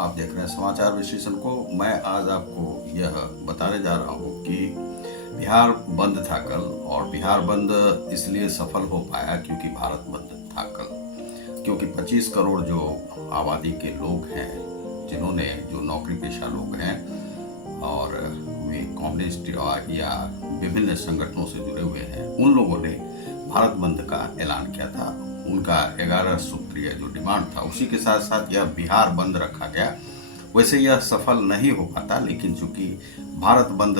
आप देख रहे हैं समाचार विश्लेषण को। मैं आज आपको यह बताने जा रहा हूँ कि बिहार बंद था कल, और बिहार बंद इसलिए सफल हो पाया क्योंकि भारत बंद था कल। क्योंकि 25 करोड़ जो आबादी के लोग हैं, जिन्होंने जो नौकरी पेशा लोग हैं और वे कम्युनिस्ट या विभिन्न संगठनों से जुड़े हुए हैं, उन लोगों ने भारत बंद का ऐलान किया था। उनका 11 सूत्रीय जो डिमांड था, उसी के साथ साथ यह बिहार बंद रखा गया। वैसे यह सफल नहीं हो पाता, लेकिन चूंकि भारत बंद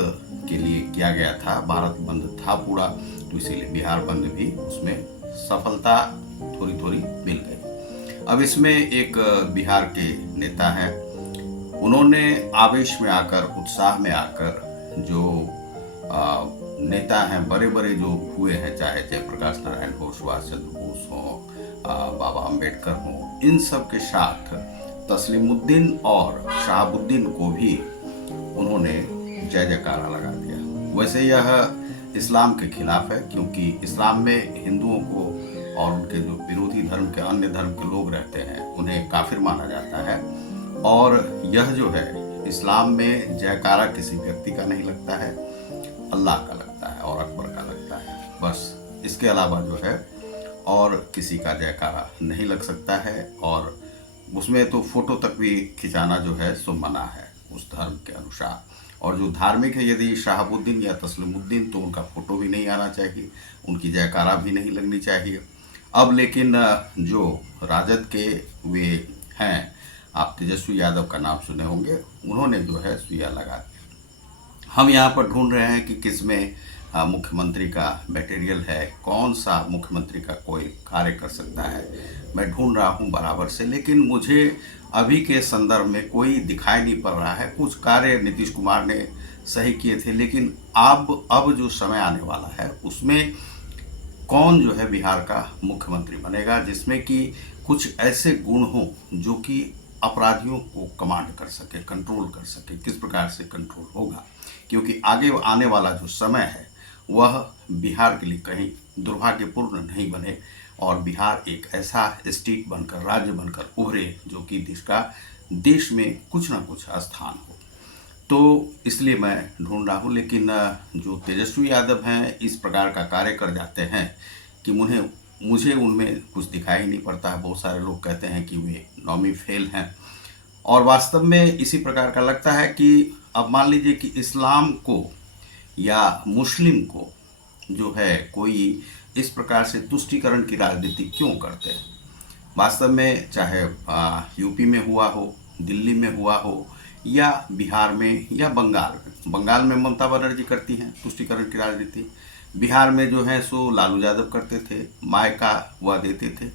के लिए किया गया था, भारत बंद था पूरा, तो इसीलिए बिहार बंद भी उसमें सफलता थोड़ी थोड़ी मिल गई। अब इसमें एक बिहार के नेता हैं, उन्होंने आवेश में आकर, उत्साह में आकर, जो नेता हैं बड़े बड़े जो हुए हैं, चाहे जयप्रकाश नारायण हो, सुभाष चंद्र बोस हो, बाबा अम्बेडकर हो, इन सब के साथ तस्लीमुद्दीन और शहाबुद्दीन को भी उन्होंने जय जयकारा लगा दिया। वैसे यह इस्लाम के खिलाफ है, क्योंकि इस्लाम में हिंदुओं को और उनके जो विरोधी धर्म के, अन्य धर्म के लोग रहते हैं, उन्हें काफिर माना जाता है। और यह जो है, इस्लाम में जयकारा किसी व्यक्ति का नहीं लगता है, अल्लाह का लगता है और अकबर का लगता है, बस। इसके अलावा जो है और किसी का जयकारा नहीं लग सकता है। और उसमें तो फोटो तक भी खिंचाना जो है सो मना है उस धर्म के अनुसार। और जो धार्मिक है, यदि शहाबुद्दीन या तस्लीमुद्दीन, तो उनका फोटो भी नहीं आना चाहिए, उनकी जयकारा भी नहीं लगनी चाहिए। अब लेकिन जो राजद के वे हैं, आप तेजस्वी यादव का नाम सुने होंगे, उन्होंने जो है सुइया लगा दिया। हम यहाँ पर ढूंढ रहे हैं कि किसमें मुख्यमंत्री का मटेरियल है, कौन सा मुख्यमंत्री का कोई कार्य कर सकता है। मैं ढूंढ रहा हूँ बराबर से, लेकिन मुझे अभी के संदर्भ में कोई दिखाई नहीं पड़ रहा है। कुछ कार्य नीतीश कुमार ने सही किए थे, लेकिन अब जो समय आने वाला है, उसमें कौन जो है बिहार का मुख्यमंत्री बनेगा, जिसमें कि कुछ ऐसे गुण हों जो कि अपराधियों को कमांड कर सके, कंट्रोल कर सके। किस प्रकार से कंट्रोल होगा, क्योंकि आगे आने वाला जो समय है वह बिहार के लिए कहीं दुर्भाग्यपूर्ण नहीं बने, और बिहार एक ऐसा स्टेट बनकर, राज्य बनकर उभरे जो कि देश में कुछ ना कुछ स्थान हो। तो इसलिए मैं ढूंढ रहा हूँ। लेकिन जो तेजस्वी यादव हैं, इस प्रकार का कार्य कर जाते हैं कि मुझे उनमें कुछ दिखाई नहीं पड़ता है। बहुत सारे लोग कहते हैं कि वे नौवीं फेल हैं, और वास्तव में इसी प्रकार का लगता है कि अब मान लीजिए कि इस्लाम को या मुस्लिम को जो है कोई इस प्रकार से तुष्टीकरण की राजनीति क्यों करते हैं। वास्तव में चाहे यूपी में हुआ हो, दिल्ली में हुआ हो, या बिहार में, या बंगाल में ममता बनर्जी करती हैं तुष्टीकरण की राजनीति। बिहार में जो है सो लालू यादव करते थे, मायका वह देते थे,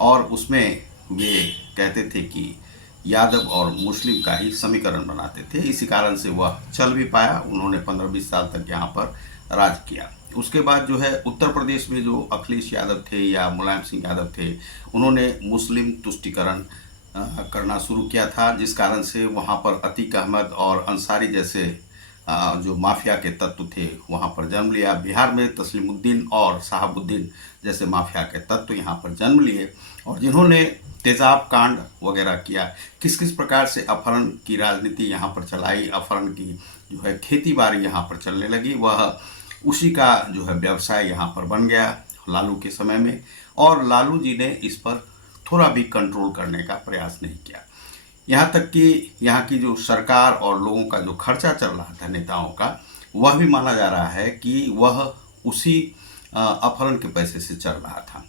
और उसमें वे कहते थे कि यादव और मुस्लिम का ही समीकरण बनाते थे। इसी कारण से वह चल भी पाया। उन्होंने 15-20 साल तक यहाँ पर राज किया। उसके बाद जो है उत्तर प्रदेश में जो अखिलेश यादव थे या मुलायम सिंह यादव थे, उन्होंने मुस्लिम तुष्टीकरण करना शुरू किया था, जिस कारण से वहाँ पर अतीक अहमद और अंसारी जैसे जो माफिया के तत्व थे वहाँ पर जन्म लिया। बिहार में तस्लीमुद्दीन और शहाबुद्दीन जैसे माफिया के तत्व यहाँ पर जन्म लिए, और जिन्होंने तेजाब कांड वगैरह किया। किस किस प्रकार से अपहरण की राजनीति यहाँ पर चलाई, अपहरण की जो है खेती बाड़ी यहाँ पर चलने लगी, वह उसी का जो है व्यवसाय यहाँ पर बन गया लालू के समय में। और लालू जी ने इस पर थोड़ा भी कंट्रोल करने का प्रयास नहीं किया। यहाँ तक कि यहाँ की जो सरकार और लोगों का जो खर्चा चल रहा था नेताओं का, वह भी माना जा रहा है कि वह उसी अपहरण के पैसे से चल रहा था।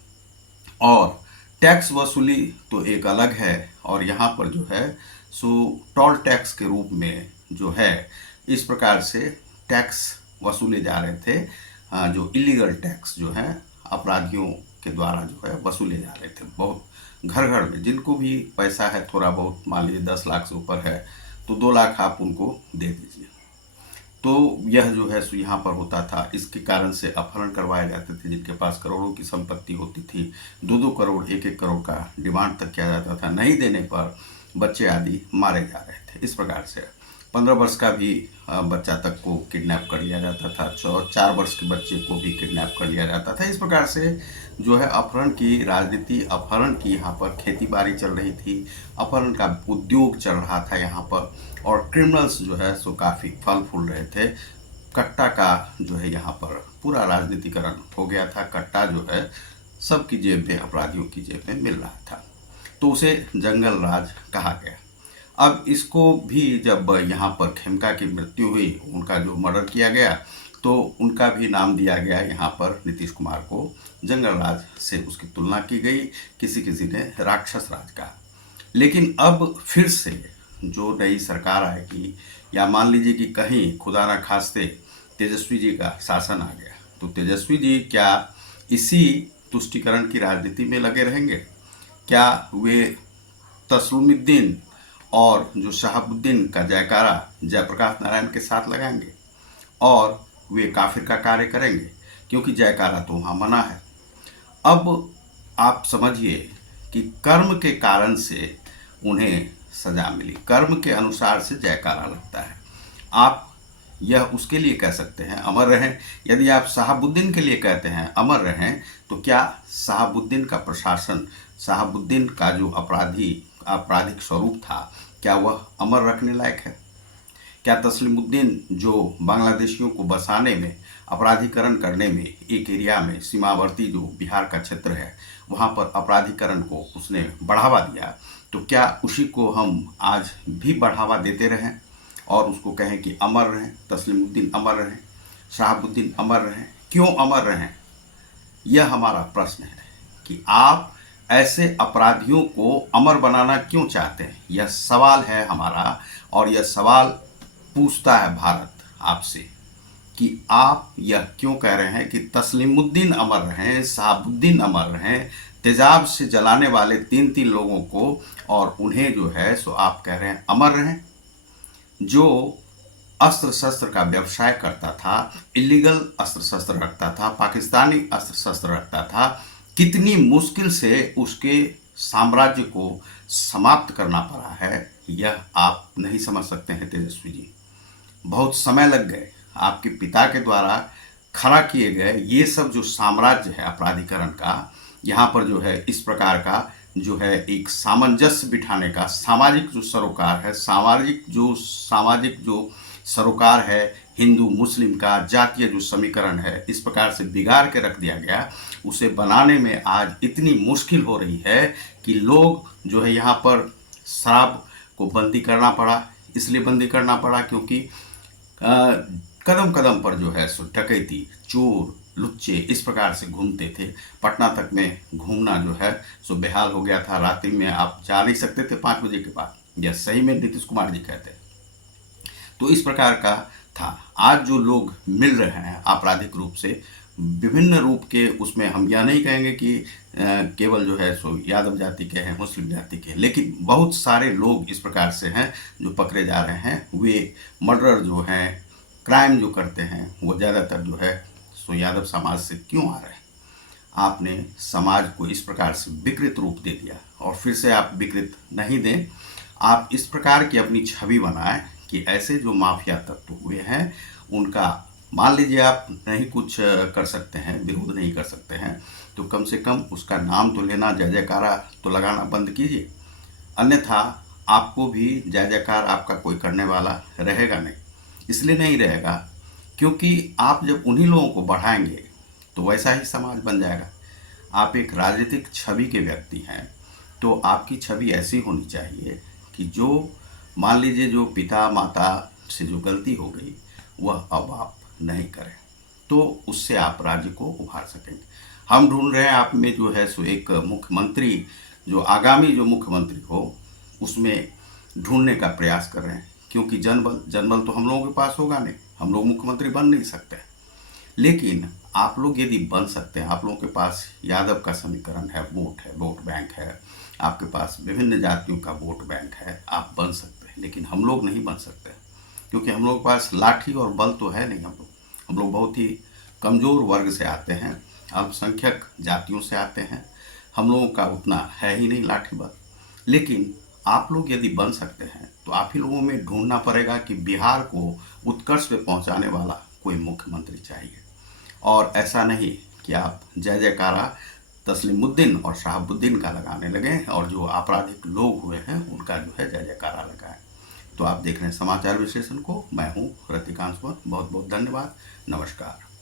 और टैक्स वसूली तो एक अलग है, और यहाँ पर जो है सो टोल टैक्स के रूप में जो है इस प्रकार से टैक्स वसूले जा रहे थे, जो इलीगल टैक्स जो है अपराधियों के द्वारा जो है वसूले जा रहे थे। बहुत घर घर में जिनको भी पैसा है, थोड़ा बहुत, मान लीजिए 10 लाख से ऊपर है, तो 2 लाख आप उनको दे दीजिए। तो यह जो है सो यहाँ पर होता था। इसके कारण से अपहरण करवाए जाते थे। जिनके पास करोड़ों की संपत्ति होती थी, 2-2 करोड़, 1-1 करोड़ का डिमांड तक किया जाता था। नहीं देने पर बच्चे आदि मारे जा रहे थे। इस प्रकार से 15 वर्ष का भी बच्चा तक को किडनैप कर लिया जाता था, 4 वर्ष के बच्चे को भी किडनैप कर लिया जाता था। इस प्रकार से जो है अपहरण की राजनीति, अपहरण की यहाँ पर खेती बाड़ी चल रही थी, अपहरण का उद्योग चल रहा था यहाँ पर, और क्रिमिनल्स जो है सो काफ़ी फल फूल रहे थे। कट्टा का जो है यहाँ पर पूरा राजनीतिकरण हो गया था। कट्टा जो है सबकी जेब में, अपराधियों की जेब में मिल रहा था, तो उसे जंगल राज कहा गया। अब इसको भी जब यहाँ पर खेमका की मृत्यु हुई, उनका जो मर्डर किया गया, तो उनका भी नाम दिया गया यहाँ पर, नीतीश कुमार को जंगल राज से उसकी तुलना की गई, किसी किसी ने राक्षस राज कहा। लेकिन अब फिर से जो नई सरकार आएगी, या मान लीजिए कि कहीं खुदा ना खास्ते तेजस्वी जी का शासन आ गया, तो तेजस्वी जी क्या इसी तुष्टीकरण की राजनीति में लगे रहेंगे? क्या वे तस्लीमुद्दीन और जो शहाबुद्दीन का जयकारा जयप्रकाश नारायण के साथ लगाएंगे और वे काफिर का कार्य करेंगे? क्योंकि जयकारा तो वहाँ मना है। अब आप समझिए कि कर्म के कारण से उन्हें सजा मिली, कर्म के अनुसार से जयकारा लगता है। आप यह उसके लिए कह सकते हैं अमर रहें। यदि आप शहाबुद्दीन के लिए कहते हैं अमर रहें, तो क्या शहाबुद्दीन का प्रशासन, शहाबुद्दीन का जो आपराधिक स्वरूप था, क्या वह अमर रखने लायक है? क्या तस्लीमुद्दीन जो बांग्लादेशियों को बसाने में, अपराधीकरण करने में, एक एरिया में, सीमावर्ती जो बिहार का क्षेत्र है वहाँ पर अपराधीकरण को उसने बढ़ावा दिया, तो क्या उसी को हम आज भी बढ़ावा देते रहें और उसको कहें कि अमर रहें, तस्लीमुद्दीन अमर रहें, शहाबुद्दीन अमर रहें? क्यों अमर रहें? यह हमारा प्रश्न है कि आप ऐसे अपराधियों को अमर बनाना क्यों चाहते हैं? यह सवाल है हमारा, और यह सवाल पूछता है भारत आपसे कि आप यह क्यों कह रहे हैं कि तस्लीमुद्दीन अमर रहें, शहाबुद्दीन अमर रहें, तेजाब से जलाने वाले 3-3 लोगों को, और उन्हें जो है सो आप कह रहे हैं अमर रहें? जो अस्त्र शस्त्र का व्यवसाय करता था, इलीगल अस्त्र शस्त्र रखता था, पाकिस्तानी अस्त्र शस्त्र रखता था, कितनी मुश्किल से उसके साम्राज्य को समाप्त करना पड़ा है, यह आप नहीं समझ सकते हैं तेजस्वी जी। बहुत समय लग गए। आपके पिता के द्वारा खड़ा किए गए ये सब जो साम्राज्य है अपराधीकरण का, यहाँ पर जो है इस प्रकार का जो है एक सामंजस्य बिठाने का, सामाजिक जो सरोकार है, सामाजिक जो सरोकार है, हिंदू मुस्लिम का जातीय जो समीकरण है, इस प्रकार से बिगाड़ के रख दिया गया। उसे बनाने में आज इतनी मुश्किल हो रही है कि लोग जो है यहाँ पर शराब को बंदी करना पड़ा। इसलिए बंदी करना पड़ा क्योंकि कदम कदम पर जो है सो डकैती, चोर, लुच्चे इस प्रकार से घूमते थे। पटना तक में घूमना जो है सो बेहाल हो गया था। रात्रि में आप जा नहीं सकते थे 5 बजे के बाद, यह सही में नीतीश कुमार जी कहते हैं। तो इस प्रकार का था। आज जो लोग मिल रहे हैं आपराधिक रूप से, विभिन्न रूप के, उसमें हम यह नहीं कहेंगे कि केवल जो है सो यादव जाति के हैं, मुस्लिम जाति के हैं, लेकिन बहुत सारे लोग इस प्रकार से हैं जो पकड़े जा रहे हैं। वे मर्डर जो हैं, क्राइम जो करते हैं, वो ज़्यादातर जो है सो यादव समाज से क्यों आ रहे हैं? आपने समाज को इस प्रकार से विकृत रूप दे दिया, और फिर से आप विकृत नहीं दें। आप इस प्रकार की अपनी छवि बनाएं कि ऐसे जो माफिया तत्व हुए हैं उनका, मान लीजिए आप नहीं कुछ कर सकते हैं, विरोध नहीं कर सकते हैं, तो कम से कम उसका नाम तो लेना, जय जयकारा तो लगाना बंद कीजिए। अन्यथा आपको भी जय जयकार आपका कोई करने वाला रहेगा नहीं। इसलिए नहीं रहेगा क्योंकि आप जब उन्हीं लोगों को बढ़ाएंगे तो वैसा ही समाज बन जाएगा। आप एक राजनीतिक छवि के व्यक्ति हैं, तो आपकी छवि ऐसी होनी चाहिए कि जो, मान लीजिए जो पिता माता से जो गलती हो गई वह अब आप नहीं करें, तो उससे आप राज्य को उभार सकेंगे। हम ढूंढ रहे हैं आप में जो है सो एक मुख्यमंत्री, जो आगामी जो मुख्यमंत्री हो उसमें ढूंढने का प्रयास कर रहे हैं, क्योंकि जनबल तो हम लोगों के पास होगा नहीं, हम लोग मुख्यमंत्री बन नहीं सकते। लेकिन आप लोग यदि बन सकते हैं, आप लोगों के पास यादव का समीकरण है, वोट बैंक है, आपके पास विभिन्न जातियों का वोट बैंक है, आप बन सकते हैं। लेकिन हम लोग नहीं बन सकते, क्योंकि हम लोग के पास लाठी और बल तो है नहीं। हम लोग बहुत ही कमज़ोर वर्ग से आते हैं, अल्पसंख्यक जातियों से आते हैं, हम लोगों का उतना है ही नहीं लाठी बल। लेकिन आप लोग यदि बन सकते हैं तो आप ही लोगों में ढूंढना पड़ेगा कि बिहार को उत्कर्ष पे पहुंचाने वाला कोई मुख्यमंत्री चाहिए, और ऐसा नहीं कि आप जय जयकारा तस्लीमुद्दीन और शहाबुद्दीन का लगाने लगे हैं और जो आपराधिक लोग हुए हैं उनका जो है जय जयकारा लगा है। तो आप देख रहे हैं समाचार विश्लेषण को। मैं हूँ रतिकांत सुमन। बहुत बहुत धन्यवाद। नमस्कार।